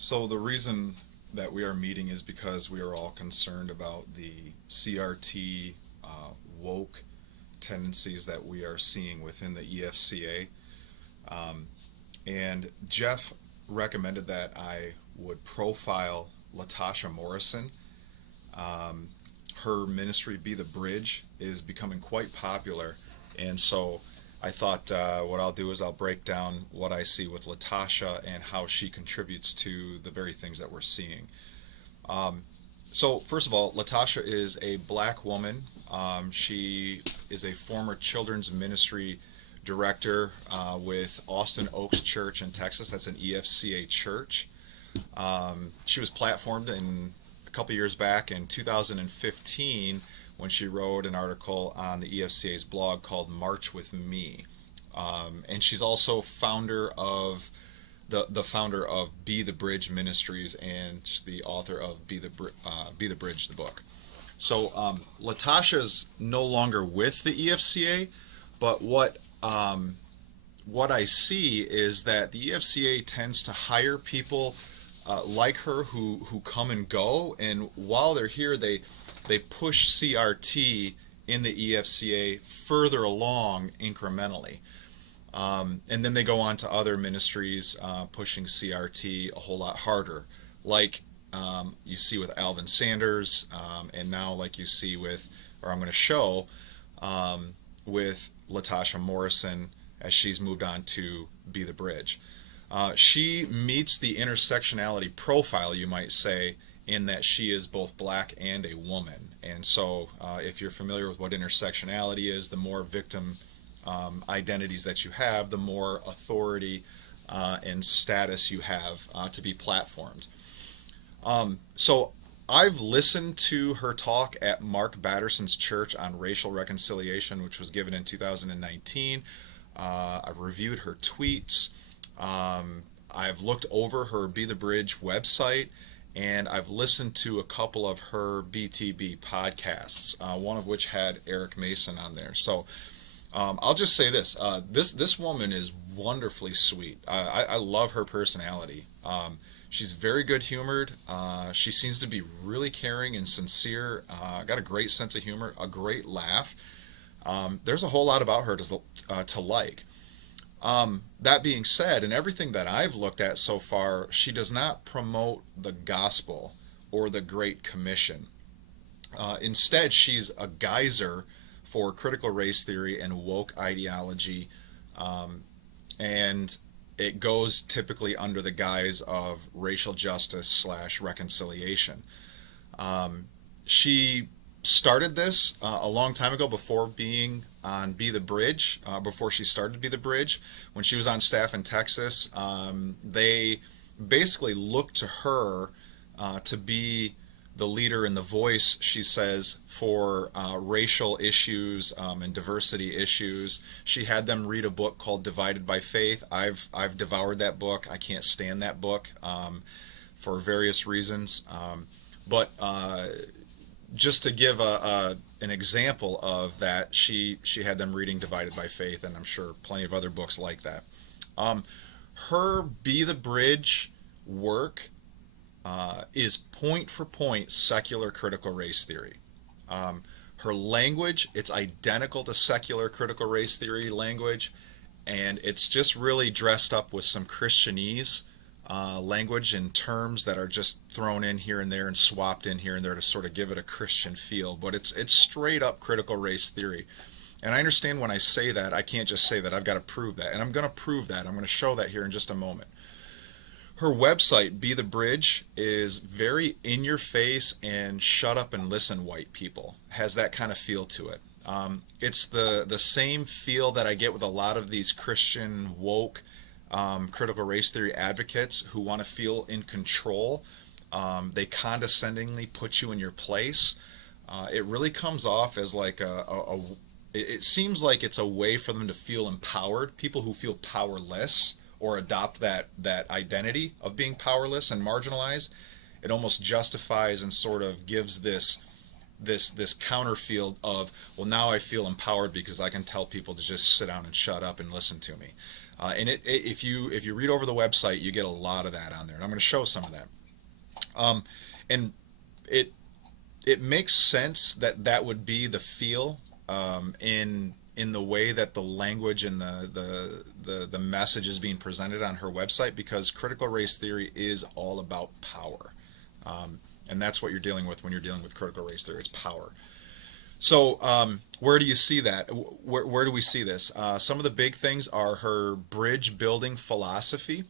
So the reason that we are meeting is because we are all concerned about the CRT woke tendencies that we are seeing within the EFCA. And Jeff recommended that I would profile Latasha Morrison. Um, Her ministry, Be the Bridge, is becoming quite popular. And so I thought what I'll do is I'll break down what I see with Latasha and how she contributes to the very things that we're seeing. Um, so, first of all, Latasha is a black woman. She is a former children's ministry director with Austin Oaks Church in Texas. That's an EFCA church. She was platformed in a couple years back in 2015 when she wrote an article on the EFCA's blog called March with Me. And she's also the founder of Be the Bridge Ministries and the author of Be the Bridge, the book. So Latasha's no longer with the EFCA, but what I see is that the EFCA tends to hire people like her who come and go, and while they're here, they push CRT in the EFCA further along incrementally. And then they go on to other ministries pushing CRT a whole lot harder, like you see with Alvin Sanders, and now like you see with, or I'm going to show, with Latasha Morrison as she's moved on to Be the Bridge. She meets the intersectionality profile, you might say, in that she is both black and a woman. And so if you're familiar with what intersectionality is, the more victim identities that you have, the more authority and status you have to be platformed. So I've listened to her talk at Mark Batterson's church on racial reconciliation, which was given in 2019. I've reviewed her tweets. I've looked over her Be the Bridge website, and I've listened to a couple of her BTB podcasts, one of which had Eric Mason on there. So I'll just say this: this woman is wonderfully sweet. I love her personality. She's very good humored. She seems to be really caring and sincere. Got a great sense of humor, a great laugh. There's a whole lot about her to like. That being said, in everything that I've looked at so far, she does not promote the gospel or the Great Commission. Instead, she's a geyser for critical race theory and woke ideology, and it goes typically under the guise of racial justice / reconciliation. She started this a long time ago before being on Be the Bridge, before she started Be the Bridge. When she was on staff in Texas, they basically looked to her to be the leader and the voice, she says, for racial issues and diversity issues. She had them read a book called Divided by Faith. I've devoured that book. I can't stand that book for various reasons. But just to give an example of that, she had them reading Divided by Faith, and I'm sure plenty of other books like that. Her Be the Bridge work is point for point secular critical race theory. Her language, it's identical to secular critical race theory language, and it's just really dressed up with some Christianese language and terms that are just thrown in here and there and swapped in here and there to sort of give it a Christian feel. But it's straight up critical race theory. And I understand when I say that, I can't just say that. I've got to prove that. And I'm going to prove that. I'm going to show that here in just a moment. Her website, Be the Bridge, is very in your face and shut up and listen white people. Has that kind of feel to it. It's the same feel that I get with a lot of these Christian woke critical race theory advocates who want to feel in control. They condescendingly put you in your place. It really comes off as like it seems like it's a way for them to feel empowered. People who feel powerless or adopt that identity of being powerless and marginalized, it almost justifies and sort of gives this counterfield of, well, now I feel empowered because I can tell people to just sit down and shut up and listen to me. If you read over the website, you get a lot of that on there, and I'm going to show some of that. And it it makes sense that that would be the feel, in the way that the language and the message is being presented on her website, because critical race theory is all about power, and that's what you're dealing with when you're dealing with critical race theory. It's power. So where do you see that? Where do we see this? Some of the big things are her bridge building philosophy,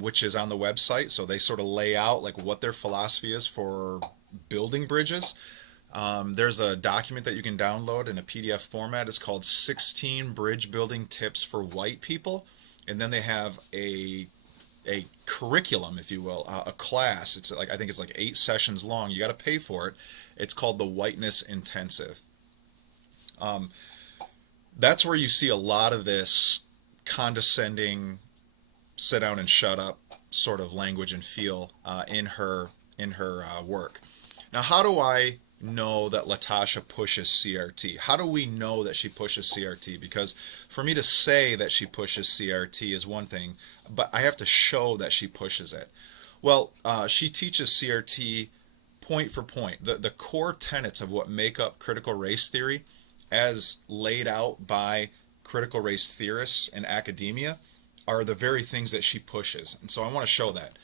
which is on the website. So they sort of lay out like what their philosophy is for building bridges. There's a document that you can download in a PDF format. It's called 16 Bridge Building Tips for White People. And then they have a curriculum, if you will, a class. It's like, I think it's like 8 sessions long. You got to pay for it. It's called the Whiteness Intensive. That's where you see a lot of this condescending, sit down and shut up sort of language and feel in her work. Now, how do I know that Latasha pushes CRT? How do we know that she pushes CRT? Because for me to say that she pushes CRT is one thing, but I have to show that she pushes it. Well, she teaches CRT point for point. The core tenets of what make up critical race theory, as laid out by critical race theorists in academia, are the very things that she pushes. And so I want to show that.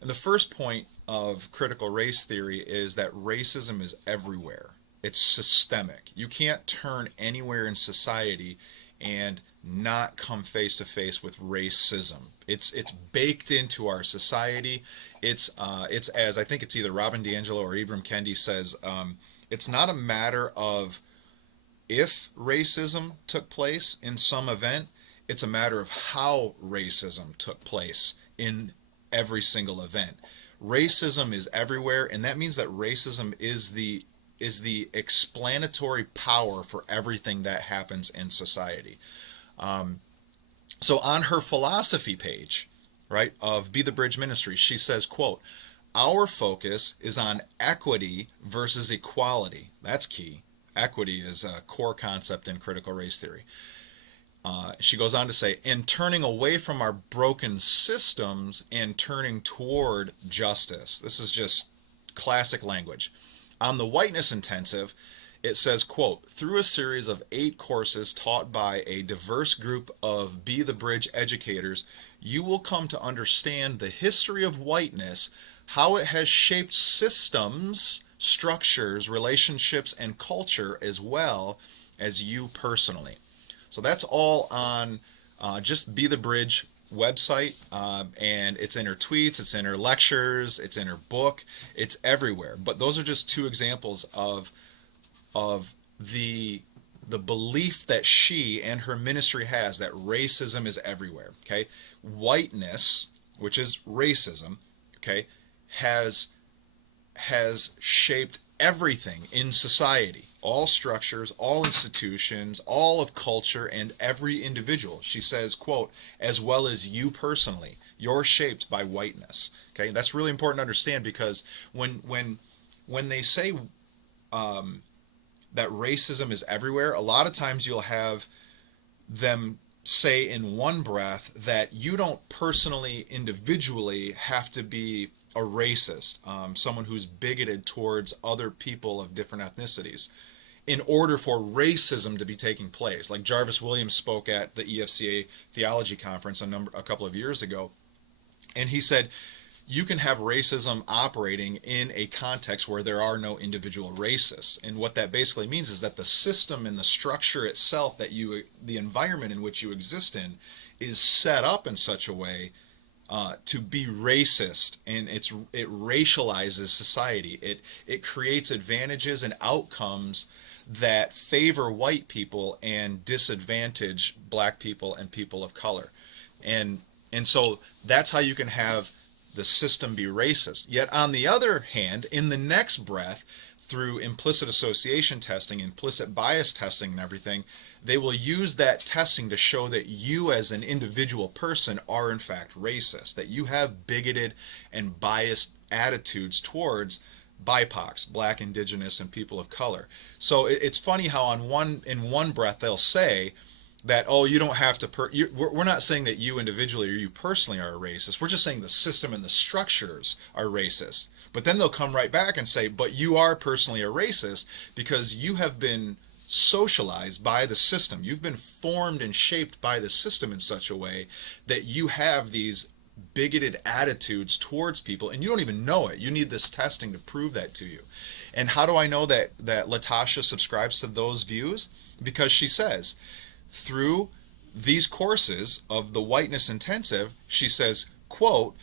And the first point of critical race theory is that racism is everywhere. It's systemic. You can't turn anywhere in society and not come face to face with racism. It's baked into our society. It's as I think it's either Robin DiAngelo or Ibram Kendi says, it's not a matter of if racism took place in some event. It's a matter of how racism took place in every single event. Racism is everywhere, and that means that racism is the explanatory power for everything that happens in society. So on her philosophy page, right, of Be the Bridge Ministry, she says, quote, "Our focus is on equity versus equality." That's key. Equity is a core concept in critical race theory. She goes on to say, "and turning away from our broken systems and turning toward justice." This is just classic language. On the Whiteness Intensive, it says, quote, "Through a series of 8 courses taught by a diverse group of Be the Bridge educators, you will come to understand the history of whiteness, how it has shaped systems, structures, relationships, and culture, as well as you personally." So that's all on just Be the Bridge website, and it's in her tweets, it's in her lectures, it's in her book, it's everywhere. But those are just 2 examples of the belief that she and her ministry has, that racism is everywhere. Okay, whiteness, which is racism, okay, has shaped everything in society, all structures, all institutions, all of culture, and every individual. She says, quote, "as well as you personally, you're shaped by whiteness." Okay, that's really important to understand, because when they say that racism is everywhere, a lot of times you'll have them say in one breath that you don't personally, individually have to be a racist, someone who's bigoted towards other people of different ethnicities, in order for racism to be taking place. Like Jarvis Williams spoke at the EFCA theology conference a couple of years ago, and he said you can have racism operating in a context where there are no individual racists. And what that basically means is that the system and the structure itself, that the environment in which you exist in, is set up in such a way to be racist, and it racializes society. It creates advantages and outcomes that favor white people and disadvantage black people and people of color. And so that's how you can have the system be racist. Yet on the other hand, in the next breath, through implicit association testing, implicit bias testing and everything, they will use that testing to show that you as an individual person are in fact racist, that you have bigoted and biased attitudes towards BIPOCs, black, indigenous, and people of color. So it's funny how in one breath they'll say that, oh, you don't have to we're not saying that you individually or you personally are a racist. We're just saying the system and the structures are racist. But then they'll come right back and say, but you are personally a racist because you have been socialized by the system. You've been formed and shaped by the system in such a way that you have these bigoted attitudes towards people, and you don't even know it. You need this testing to prove that to you. And how do I know that Latasha subscribes to those views? Because she says, through these courses of the whiteness intensive, she says, quote,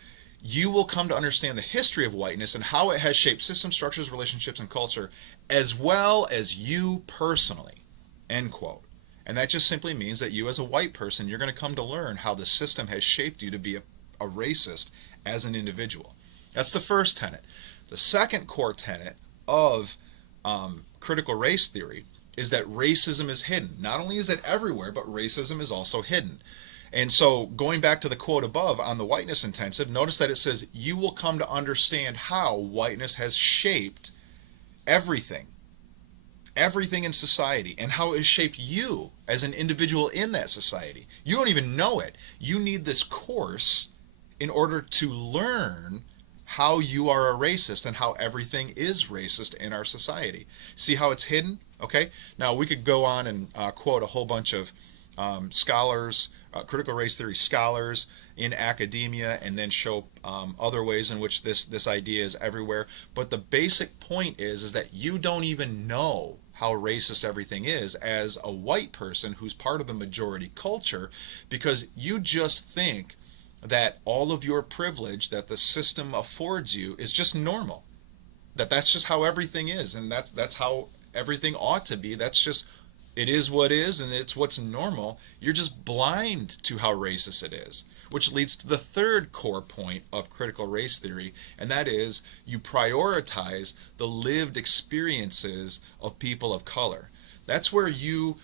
you will come to understand the history of whiteness and how it has shaped system, structures, relationships, and culture, as well as you personally, end quote. And that just simply means that you as a white person, you're going to come to learn how the system has shaped you to be a racist as an individual. That's the first tenet. The second core tenet of critical race theory is that racism is hidden. Not only is it everywhere, but racism is also hidden. And so going back to the quote above on the whiteness intensive, notice that it says, you will come to understand how whiteness has shaped everything in society, and how it has shaped you as an individual in that society. You don't even know it. You need this course in order to learn how you are a racist and how everything is racist in our society. See how it's hidden? Okay. Now we could go on and quote a whole bunch of scholars, critical race theory scholars in academia, and then show other ways in which this idea is everywhere. But the basic point is that you don't even know how racist everything is as a white person who's part of the majority culture, because you just think that all of your privilege that the system affords you is just normal. That's just how everything is, and that's how everything ought to be. That's just, it is what is, and it's what's normal. You're just blind to how racist it is, which leads to the third core point of critical race theory, and that is you prioritize the lived experiences of people of color. That's where you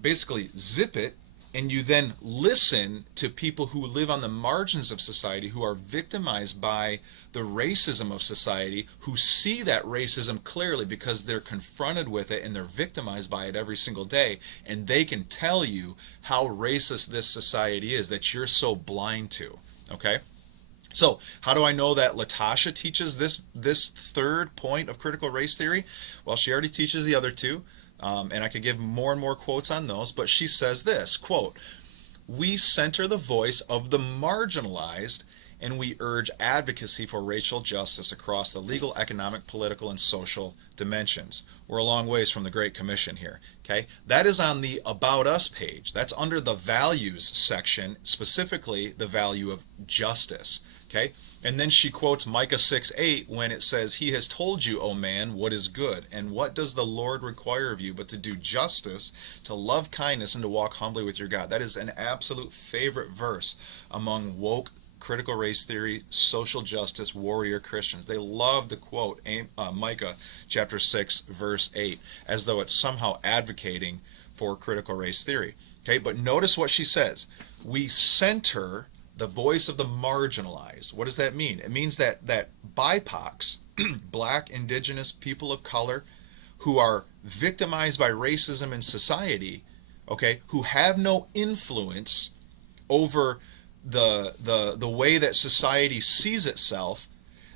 basically zip it, and you then listen to people who live on the margins of society, who are victimized by the racism of society, who see that racism clearly because they're confronted with it and they're victimized by it every single day, and they can tell you how racist this society is that you're so blind to. Okay? So how do I know that Latasha teaches this third point of critical race theory? Well, she already teaches the other two. And I could give more and more quotes on those, but she says this, quote, we center the voice of the marginalized and we urge advocacy for racial justice across the legal, economic, political, and social dimensions. We're a long ways from the Great Commission here. Okay, that is on the About Us page. That's under the values section, specifically the value of justice. Okay, and then she quotes Micah 6:8 when it says, he has told you, O man, what is good, and what does the Lord require of you but to do justice, to love kindness, and to walk humbly with your God. That is an absolute favorite verse among woke, critical race theory, social justice, warrior Christians. They love to quote Micah chapter 6, verse 8, as though it's somehow advocating for critical race theory. Okay, but notice what she says. We center the voice of the marginalized. What does that mean? It means that BIPOCs, black, indigenous, people of color, who are victimized by racism in society, okay, who have no influence over the way that society sees itself,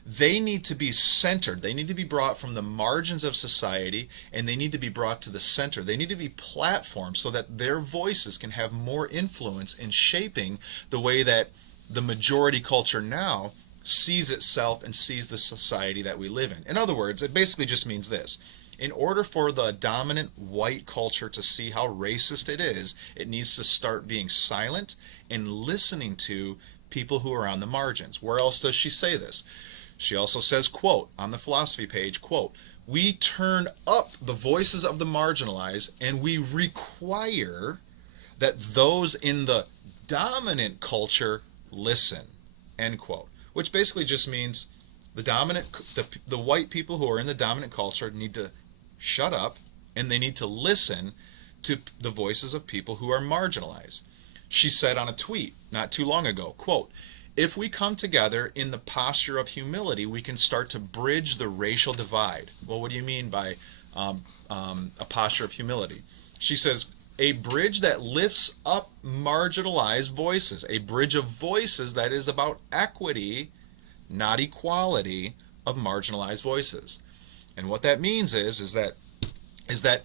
they need to be centered. They need to be brought from the margins of society, and they need to be brought to the center. They need to be platformed so that their voices can have more influence in shaping the way that the majority culture now sees itself and sees the society that we live in. In other words, it basically just means this. In order for the dominant white culture to see how racist it is, it needs to start being silent and listening to people who are on the margins. Where else does she say this? She also says, quote, on the philosophy page, quote, we turn up the voices of the marginalized and we require that those in the dominant culture listen, end quote. Which basically just means the white people who are in the dominant culture need to shut up and they need to listen to the voices of people who are marginalized. She said on a tweet not too long ago, quote, if we come together in the posture of humility, we can start to bridge the racial divide. Well, what do you mean by a posture of humility? She says, A bridge that lifts up marginalized voices. A bridge of voices that is about equity, not equality, of marginalized voices. And what that means is that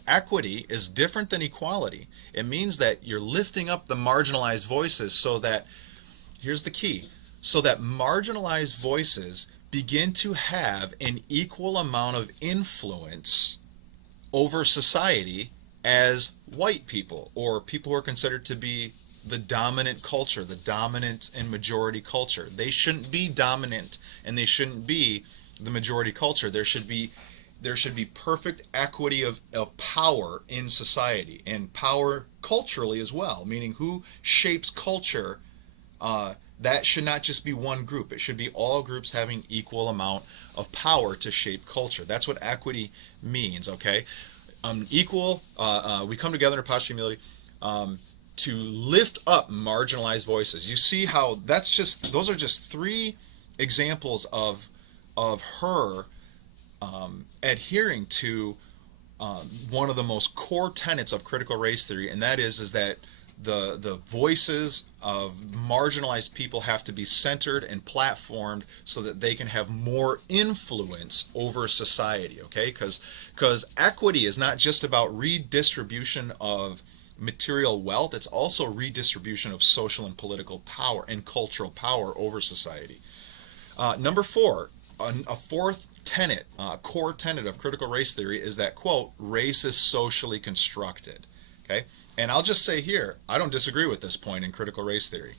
equity is different than equality. It means that you're lifting up the marginalized voices so that, here's the key, so that marginalized voices begin to have an equal amount of influence over society as white people, or people who are considered to be the dominant culture, the dominant and majority culture. They shouldn't be dominant and they shouldn't be the majority culture. There should be perfect equity of power in society, and power culturally as well, meaning who shapes culture. That should not just be one group. It should be all groups having equal amount of power to shape culture. That's what equity means, okay? Equal, we come together in a posture of humility to lift up marginalized voices. You see how those are just three examples of her adhering to one of the most core tenets of critical race theory, and that is that the voices of marginalized people have to be centered and platformed so that they can have more influence over society, okay? Because equity is not just about redistribution of material wealth, it's also redistribution of social and political power and cultural power over society. Number four, a fourth tenet, core tenet of critical race theory is that, quote, race is socially constructed, okay? And I'll just say here, I don't disagree with this point in critical race theory.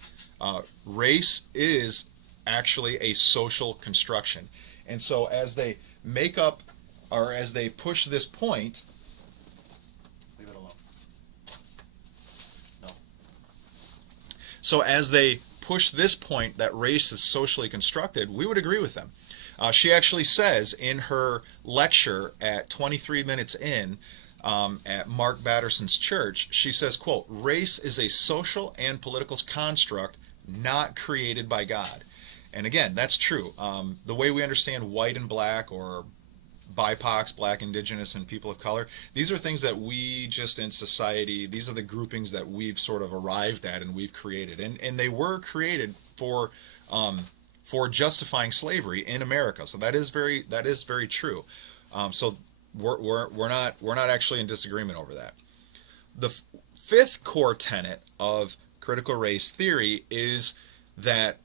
Race is actually a social construction. And so as they make up, or as they push this point, leave it alone. No. So as they push this point that race is socially constructed, we would agree with them. She actually says in her lecture at 23 minutes in, at Mark Batterson's church, she says, quote, race is a social and political construct not created by God. And again, that's true. The way we understand white and black, or BIPOCs, black, indigenous, and people of color, these are things that we just in society, these are the groupings that we've sort of arrived at and we've created. And they were created for justifying slavery in America. So that is very true. So we're not actually in disagreement over that. The fifth core tenet of critical race theory is that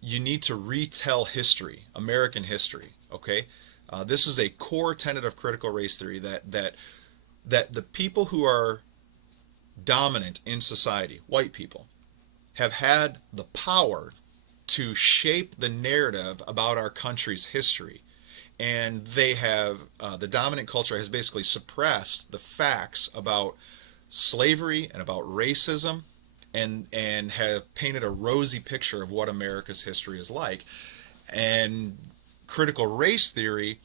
you need to retell history, American history. Okay, this is a core tenet of critical race theory, that the people who are dominant in society, white people, have had the power to shape the narrative about our country's history. And they have, the dominant culture has basically suppressed the facts about slavery and about racism, and have painted a rosy picture of what America's history is like. And critical race theory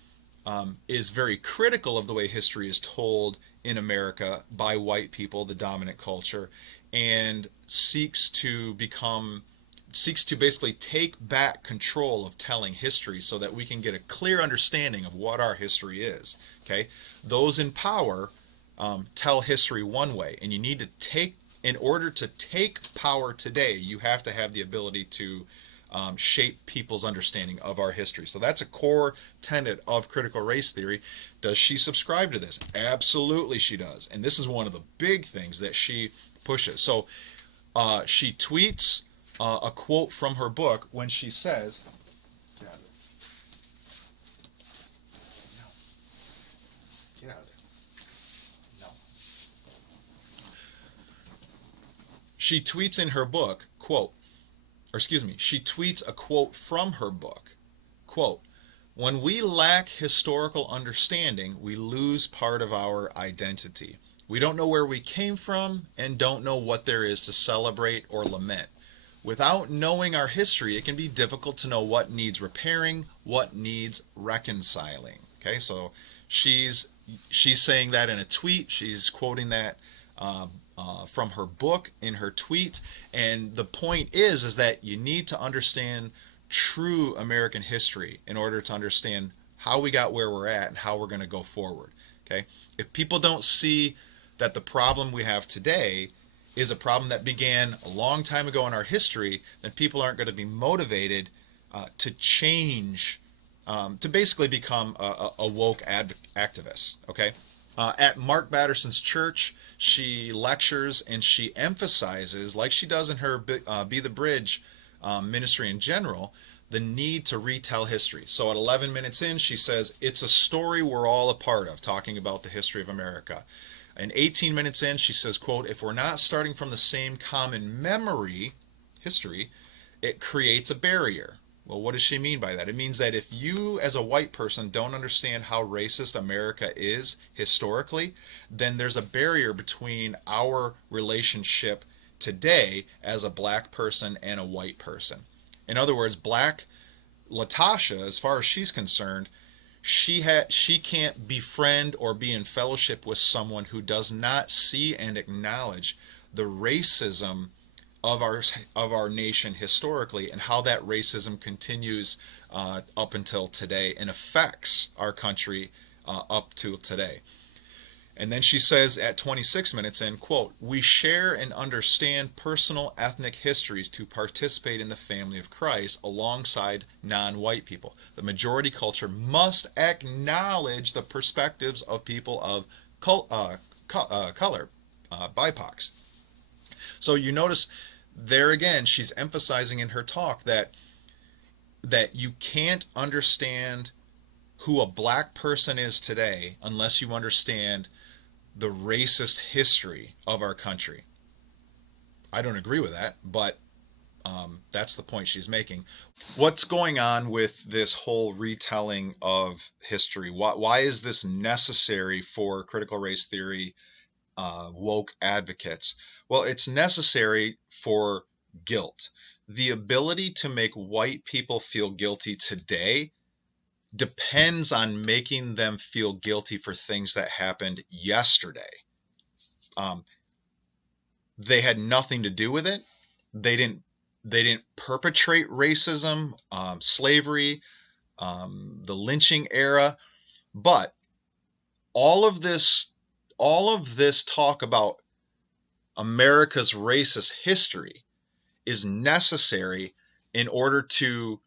is very critical of the way history is told in America by white people, the dominant culture, and seeks to basically take back control of telling history so that we can get a clear understanding of what our history is. Okay, those in power tell history one way, and you need to in order to take power today, you have to have the ability to shape people's understanding of our history. So that's a core tenet of critical race theory. Does she subscribe to this? Absolutely she does. And this is one of the big things that she pushes. So she tweets a quote from her book when she says, get out of there. No. Get out of there. No. She tweets in her book, quote, she tweets a quote from her book, quote, when we lack historical understanding, we lose part of our identity. We don't know where we came from and don't know what there is to celebrate or lament. Without knowing our history, it can be difficult to know what needs repairing, what needs reconciling. Okay, so she's saying that in a tweet. She's quoting that from her book in her tweet. And the point is that you need to understand true American history in order to understand how we got where we're at and how we're going to go forward. Okay, if people don't see that the problem we have today is a problem that began a long time ago in our history, then people aren't going to be motivated to change, to basically become a woke activist. Okay. At Mark Batterson's church, she lectures and she emphasizes, like she does in her Be the Bridge ministry in general, the need to retell history. So at 11 minutes in, she says, it's a story we're all a part of, talking about the history of America. And 18 minutes in, she says, quote, if we're not starting from the same common memory, history, it creates a barrier. Well, what does she mean by that? It means that if you, as a white person, don't understand how racist America is historically, then there's a barrier between our relationship today as a black person and a white person. In other words, black Latasha, as far as she's concerned, she can't befriend or be in fellowship with someone who does not see and acknowledge the racism of our nation historically, and how that racism continues up until today and affects our country up to today. And then she says at 26 minutes in, quote, we share and understand personal ethnic histories to participate in the family of Christ alongside non-white people. The majority culture must acknowledge the perspectives of people of color, BIPOCs. So you notice there again, she's emphasizing in her talk that you can't understand who a black person is today unless you understand the racist history of our country. I don't agree with that, but that's the point she's making. What's going on with this whole retelling of history? Why is this necessary for critical race theory woke advocates? Well, it's necessary for guilt. The ability to make white people feel guilty today depends on making them feel guilty for things that happened yesterday. They had nothing to do with it. They didn't perpetrate racism, slavery, the lynching era, but all of this talk about America's racist history is necessary in order to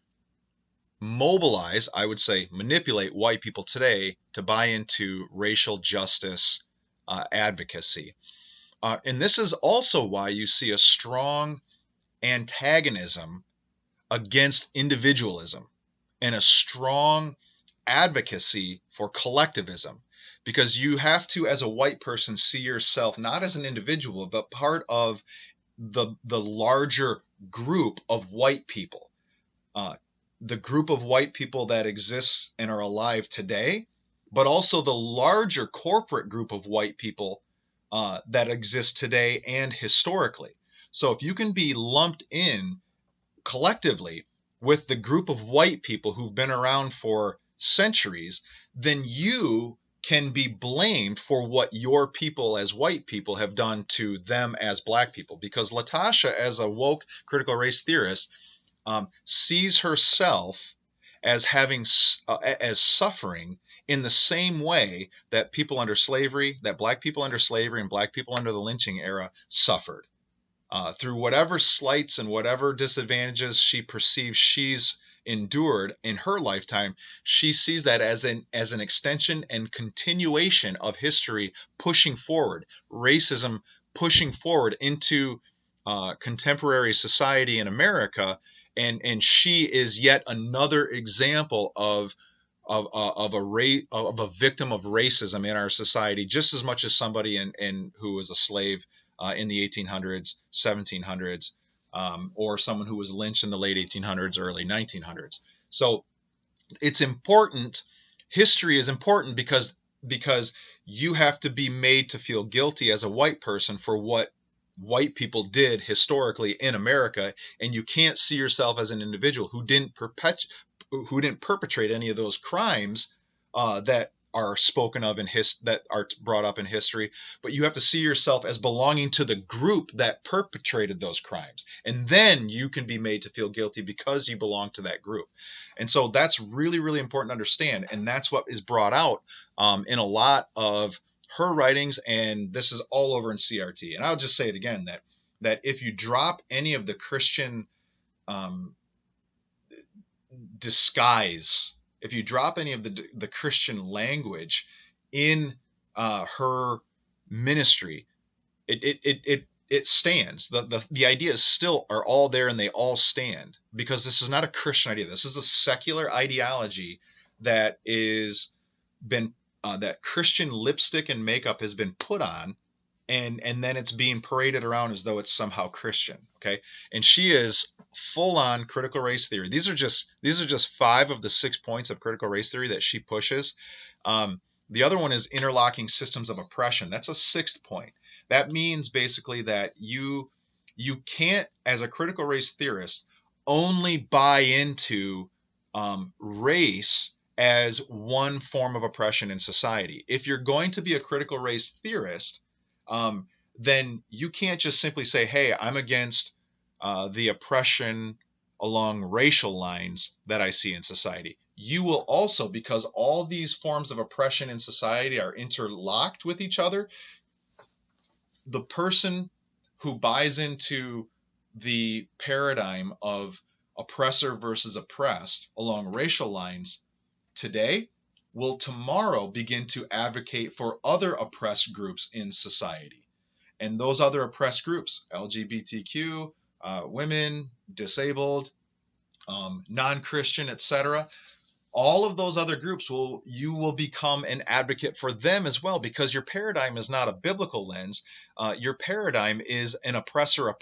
mobilize, I would say manipulate white people today to buy into racial justice advocacy. And this is also why you see a strong antagonism against individualism and a strong advocacy for collectivism, because you have to, as a white person, see yourself not as an individual, but part of the larger group of white people. The group of white people that exists and are alive today, but also the larger corporate group of white people that exist today and historically. So if you can be lumped in collectively with the group of white people who've been around for centuries, then you can be blamed for what your people as white people have done to them as black people. Because Latasha, as a woke critical race theorist, sees herself as having as suffering in the same way that people under slavery, that black people under slavery and black people under the lynching era suffered. Through whatever slights and whatever disadvantages she perceives she's endured in her lifetime, she sees that as an extension and continuation of history pushing forward, racism pushing forward into contemporary society in America, and she is yet another example of a victim of racism in our society, just as much as somebody who was a slave in the 1800s, 1700s, or someone who was lynched in the late 1800s, early 1900s. So it's important. History is important because you have to be made to feel guilty as a white person for what white people did historically in America, and you can't see yourself as an individual who didn't perpetrate any of those crimes that are spoken of that are brought up in history, but you have to see yourself as belonging to the group that perpetrated those crimes, and then you can be made to feel guilty because you belong to that group. And so that's really, really important to understand, and that's what is brought out in a lot of her writings, and this is all over in CRT. And I'll just say it again, that if you drop any of the Christian um, disguise, if you drop any of the Christian language in her ministry, it stands. The ideas still are all there, and they all stand, because this is not a Christian idea. This is a secular ideology that is been that Christian lipstick and makeup has been put on, and then it's being paraded around as though it's somehow Christian. Okay, and she is full on critical race theory. These are just 5 of the 6 points of critical race theory that she pushes. The other one is interlocking systems of oppression. That's a 6th point. That means basically that you can't, as a critical race theorist, only buy into race as one form of oppression in society. If you're going to be a critical race theorist, then you can't just simply say, hey, I'm against the oppression along racial lines that I see in society. You will also, because all these forms of oppression in society are interlocked with each other, the person who buys into the paradigm of oppressor versus oppressed along racial lines today will tomorrow begin to advocate for other oppressed groups in society. And those other oppressed groups, LGBTQ, women, disabled, non-Christian, etc., all of those other groups you will become an advocate for them as well, because your paradigm is not a biblical lens. Your paradigm is an oppressor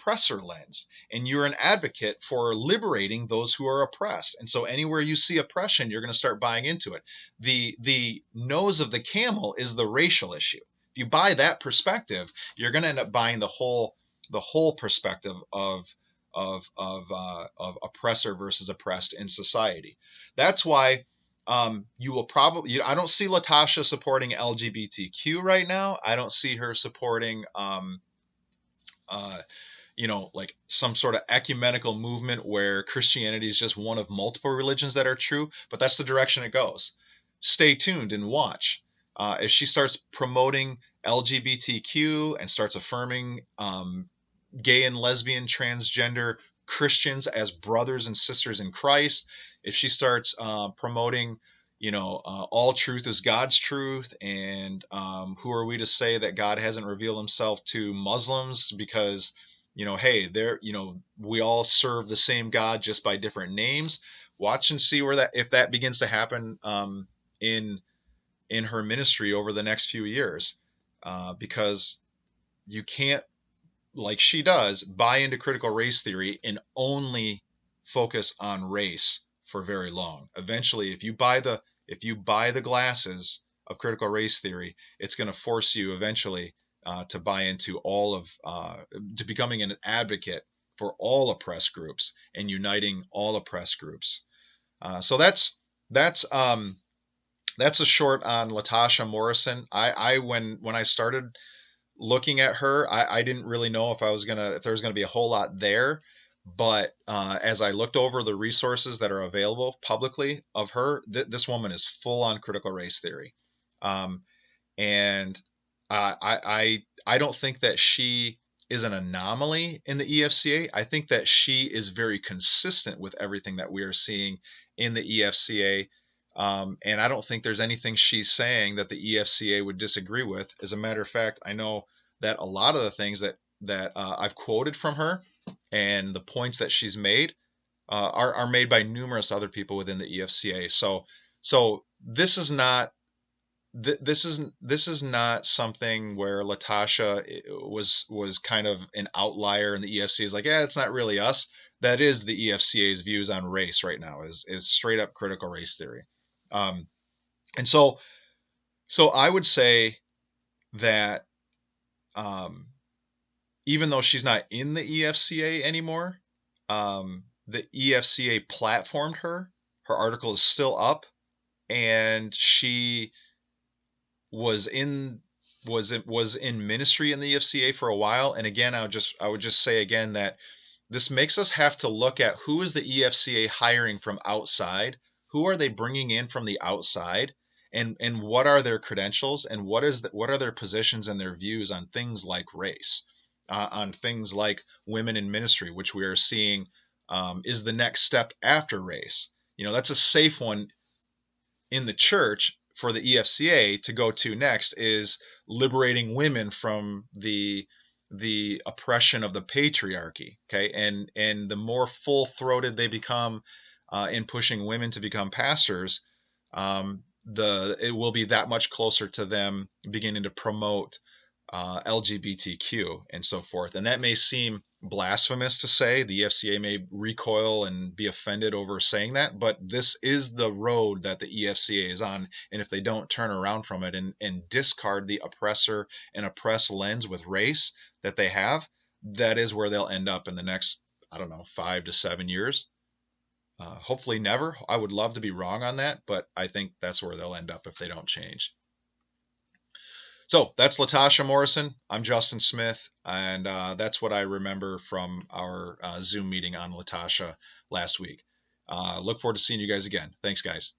lens, and you're an advocate for liberating those who are oppressed. And so anywhere you see oppression, you're going to start buying into it. The nose of the camel is the racial issue. If you buy that perspective, you're going to end up buying the whole perspective of oppressor versus oppressed in society. That's why you will probably. I don't see Latasha supporting LGBTQ right now. I don't see her supporting, like some sort of ecumenical movement where Christianity is just one of multiple religions that are true. But that's the direction it goes. Stay tuned and watch. If she starts promoting LGBTQ and starts affirming gay and lesbian, transgender Christians as brothers and sisters in Christ, if she starts promoting, all truth is God's truth, and who are we to say that God hasn't revealed himself to Muslims because, hey, we all serve the same God just by different names. Watch and see if that begins to happen in her ministry over the next few years, because you can't, like she does, buy into critical race theory and only focus on race for very long. Eventually, if you buy the glasses of critical race theory, it's going to force you eventually to buy into to becoming an advocate for all oppressed groups and uniting all oppressed groups. So that's a short on Latasha Morrison. When I started looking at her, I didn't really know if there was gonna be a whole lot there, but as I looked over the resources that are available publicly of her, this woman is full on critical race theory, and I don't think that she is an anomaly in the EFCA. I think that she is very consistent with everything that we are seeing in the EFCA. And I don't think there's anything she's saying that the EFCA would disagree with. As a matter of fact, I know that a lot of the things that I've quoted from her and the points that she's made are made by numerous other people within the EFCA. So this is not something where Latasha was kind of an outlier, and the EFCA is like, yeah, it's not really us. That is the EFCA's views on race right now, is straight up critical race theory. And so I would say that even though she's not in the EFCA anymore, the EFCA platformed her. Her article is still up, and she was in ministry in the EFCA for a while. And again, I would just say again that this makes us have to look at who is the EFCA hiring from outside, who are they bringing in from the outside, and what are their credentials, and what are their positions and their views on things like race, on things like women in ministry, which we are seeing is the next step after race. That's a safe one in the church for the EFCA to go to next, is liberating women from the oppression of the patriarchy. Okay, and the more full throated they become in pushing women to become pastors, it will be that much closer to them beginning to promote LGBTQ and so forth. And that may seem blasphemous to say. The EFCA may recoil and be offended over saying that, but this is the road that the EFCA is on. And if they don't turn around from it and discard the oppressor and oppress lens with race that they have, that is where they'll end up in the next, I don't know, 5 to 7 years. Hopefully never. I would love to be wrong on that, but I think that's where they'll end up if they don't change. So that's Latasha Morrison. I'm Justin Smith, and that's what I remember from our Zoom meeting on Latasha last week. Look forward to seeing you guys again. Thanks, guys.